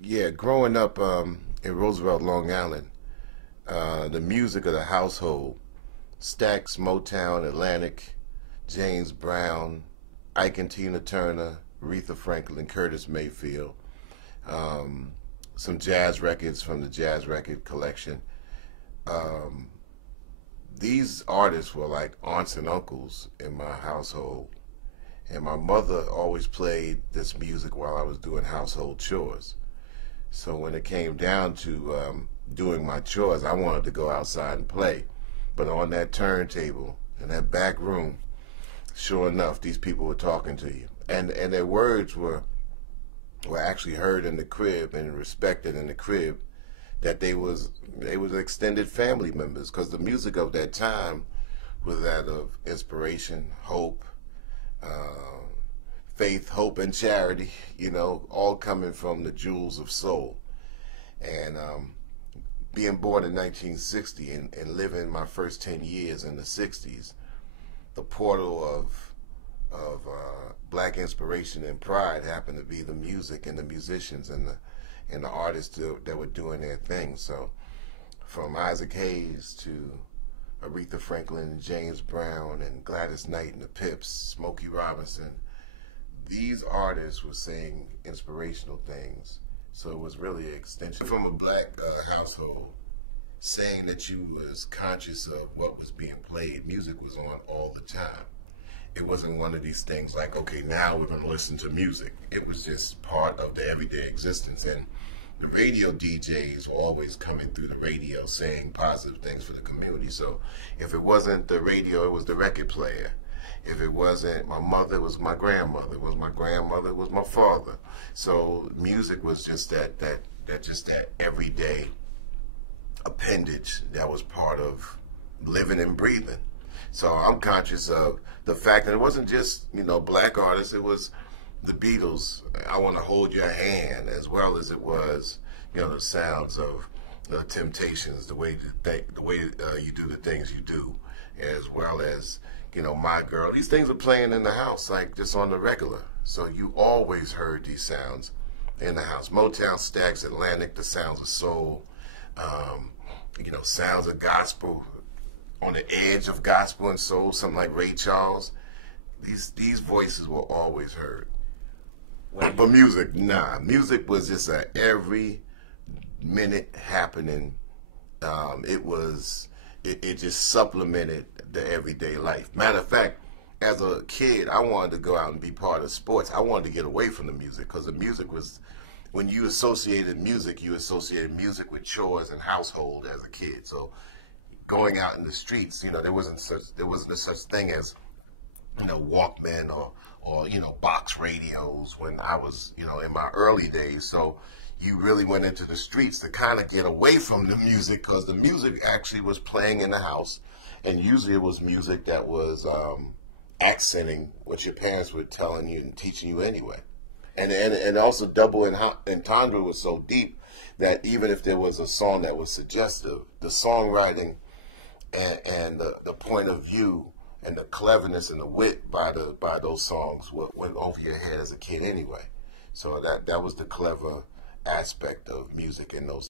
Yeah, growing up in Roosevelt, Long Island, the music of the household, Stax, Motown, Atlantic, James Brown, Ike and Tina Turner, Aretha Franklin, Curtis Mayfield, um, some jazz records from the jazz record collection. Um, these artists were like aunts and uncles in my household. And my mother always played this music while I was doing household chores. So when it came down to doing my chores, I wanted to go outside and play. But on that turntable in that back room, sure enough, these people were talking to you, and their words were actually heard in the crib and respected in the crib. That they was extended family members because the music of that time was that of inspiration, hope, uh, faith, hope, and charity. All coming from the jewels of soul. And being born in 1960 and living my first 10 years in the 60s, the portal of black inspiration and pride happened to be the music and the musicians and the artists that were doing their thing. So from Isaac Hayes to Aretha Franklin and James Brown and Gladys Knight and the Pips, Smokey Robinson, these artists were saying inspirational things. So it was really an extension from a black household, saying that you was conscious of what was being played. Music was on all the time. It wasn't one of these things like, okay, now we're going to listen to music. It was just part of the everyday existence. And the radio DJs were always coming through the radio saying positive things for the community. So if it wasn't the radio, it was the record player. If it wasn't my mother, it was my grandmother. It was my grandmother, it was my father. So music was just that everyday appendage that was part of living and breathing. So I'm conscious of the fact that it wasn't just, black artists, it was the Beatles, I Want to Hold Your Hand, as well as it was, the sounds of the Temptations, the way you do the things you do, as well as, My Girl. These things were playing in the house, like just on the regular. So you always heard these sounds in the house. Motown, Stax, Atlantic, the sounds of soul, sounds of gospel, on the edge of gospel and soul, something like Ray Charles. These voices were always heard. But music, nah. Music was just a every minute happening. It just supplemented the everyday life. Matter of fact, as a kid, I wanted to go out and be part of sports. I wanted to get away from the music because the music was, when you associated music with chores and household as a kid. So going out in the streets, there wasn't a such thing as Walkman or box radios when I was in my early days. So you really went into the streets to kind of get away from the music because the music actually was playing in the house, and usually it was music that was accenting what your parents were telling you and teaching you anyway. And also double entendre was so deep that even if there was a song that was suggestive, the songwriting and the point of view and the cleverness and the wit by those songs went over your head as a kid anyway. So that was the clever aspect of music in those